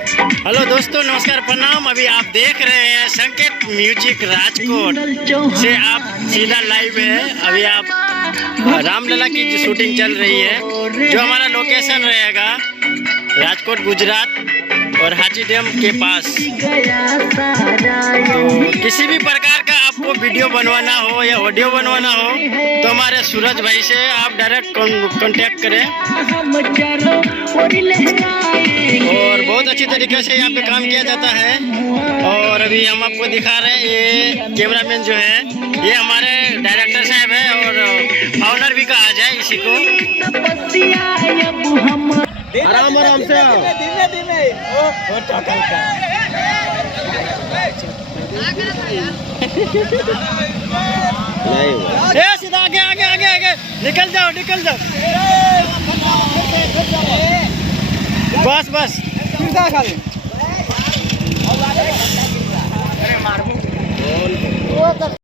Hello दोस्तों, नमस्कार, प्रणाम। अभी आप देख रहे हैं संकेत म्यूजिक राजकोट से आप सीधा लाइव है। अभी आप रामलला की जो शूटिंग चल रही है, जो हमारा लोकेशन रहेगा राजकोट गुजरात और हाजी डैम के पास। तो किसी भी प्रकार का आपको वीडियो बनवाना हो या ऑडियो बनवाना हो तो हमारे सूरज भाई से आप डायरेक्ट कांटेक्ट करें। और बहुत अच्छी तरीके से यहाँ पे काम किया जाता है। और अभी हम आपको दिखा रहे हैं, ये कैमरामैन जो है ये हमारे डायरेक्टर साहब है और ऑनर भी कहा जाए इसी को। आराम आराम से धीमे धीमे सीधा आगे आगे आगे आगे निकल जाओ निकल जाओ। बस बस